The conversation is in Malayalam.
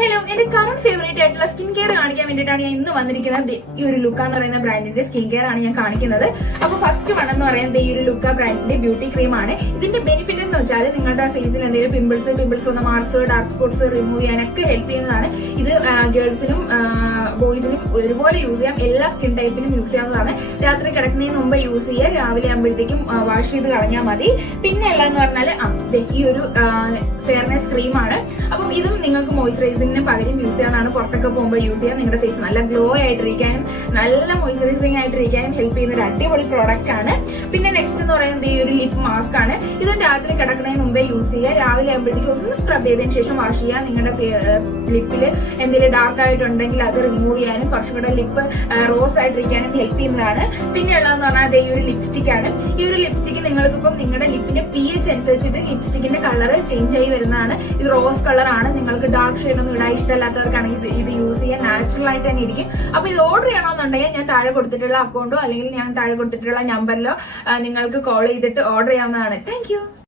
ഹലോ, എന്റെ കറന്റ് ഫേവറേറ്റ് ആയിട്ടുള്ള സ്കിൻ കെയർ കാണിക്കാൻ വേണ്ടിയിട്ടാണ് ഞാൻ ഇന്ന് വന്നിരിക്കുന്നത്. ഈ ഒരു ലുക്ക എന്ന് പറയുന്ന ബ്രാൻഡിന്റെ സ്കിൻ കെയർ ആണ് ഞാൻ കാണിക്കുന്നത്. അപ്പൊ ഫസ്റ്റ് വൺ എന്ന് പറയുന്നത് ഈ ഒരു ലുക്ക ബ്രാൻഡിന്റെ ബ്യൂട്ടി ക്രീം ആണ്. ഇതിന്റെ ബെനിഫിറ്റ് എന്ന് വെച്ചാൽ നിങ്ങളുടെ ഫേസിൽ എന്തെങ്കിലും പിമ്പിൾസ് വന്ന മാർക്സ്, ഡാർക്ക് സ്പോട്ട്സ് റിമൂവ് ചെയ്യാനൊക്കെ ഹെൽപ്പ് ചെയ്യുന്നതാണ്. ഇത് ഗേൾസിനും ബോയ്സിനും ഒരുപോലെ യൂസ് ചെയ്യാം. എല്ലാ സ്കിൻ ടൈപ്പിനും യൂസ് ചെയ്യാവുന്നതാണ്. രാത്രി കിടക്കുന്നതിന് മുമ്പ് യൂസ് ചെയ്യുക. രാവിലെ ആകുമ്പോഴത്തേക്കും വാഷ് ചെയ്ത് കളഞ്ഞാൽ മതി. പിന്നെ ഉള്ളതെന്ന് പറഞ്ഞാൽ ഈ ഒരു ഫെയർനെസ് ക്രീമാണ്. അപ്പം ഇതും നിങ്ങൾക്ക് മോയ്സ്ചറൈസിംഗിന് പകരം യൂസ് ചെയ്യാനാണ്. പുറത്തൊക്കെ പോകുമ്പോൾ യൂസ് ചെയ്യാൻ നിങ്ങളുടെ ഫേസ് നല്ല ഗ്ലോ ആയിട്ടിരിക്കാനും നല്ല മോയ്സ്ചറൈസിംഗ് ആയിട്ടിരിക്കാനും ഹെൽപ്പ് ചെയ്യുന്ന ഒരു അടിപൊളി പ്രോഡക്റ്റ് ആണ്. പിന്നെ നെക്സ്റ്റ് എന്ന് പറയുന്നത് ഈ ഒരു ലിപ്പ് മാസ്ക് ആണ്. ഇതും രാത്രി കിടക്കുന്നതിന് മുമ്പേ യൂസ് ചെയ്യുക. രാവിലെ ആകുമ്പോഴത്തേക്കും ഒന്ന് സ്ക്രബ് ചെയ്തതിന് ശേഷം വാഷ് ചെയ്യുക. നിങ്ങളുടെ ലിപ്പിൽ എന്തെങ്കിലും ഡാർക്ക് ആയിട്ടുണ്ടെങ്കിൽ അത് റിമൂവ് ചെയ്യാനും കുറച്ചും കൂടെ ലിപ്പ് റോസ് ആയിട്ടിരിക്കാനും ഹെൽപ്പ് ചെയ്യുന്നതാണ്. പിന്നെ ഉള്ളതെന്ന് പറഞ്ഞാൽ ഈ ഒരു ലിപ്സ്റ്റിക് ആണ്. ഈ ഒരു ലിപ്സ്റ്റിക് നിങ്ങൾക്ക് ഇപ്പം നിങ്ങളുടെ ലിപ്പിന്റെ pH അനുസരിച്ചിട്ട് ലിപ്സ്റ്റിക്കിന്റെ കളർ ചേഞ്ച് ആയി വരുന്നതാണ്. ഇത് റോസ് കളർ ആണ്. നിങ്ങൾക്ക് ഡാർക്ക് ഷെയ്ഡ് ഒന്നും ഇടാൻ ഇഷ്ടമല്ലാത്തവർക്കാണെങ്കിൽ ഇത് യൂസ് ചെയ്യാൻ നാച്ചുറൽ ആയിട്ട് തന്നെ ഇരിക്കും. അപ്പൊ ഇത് ഓർഡർ ചെയ്യണമെന്നുണ്ടെങ്കിൽ ഞാൻ താഴെ കൊടുത്തിട്ടുള്ള അക്കൗണ്ടോ അല്ലെങ്കിൽ ഞാൻ താഴെ കൊടുത്തിട്ടുള്ള നമ്പറിലോ നിങ്ങൾക്ക് കോൾ ചെയ്തിട്ട് ഓർഡർ ചെയ്യാവുന്നതാണ്. താങ്ക്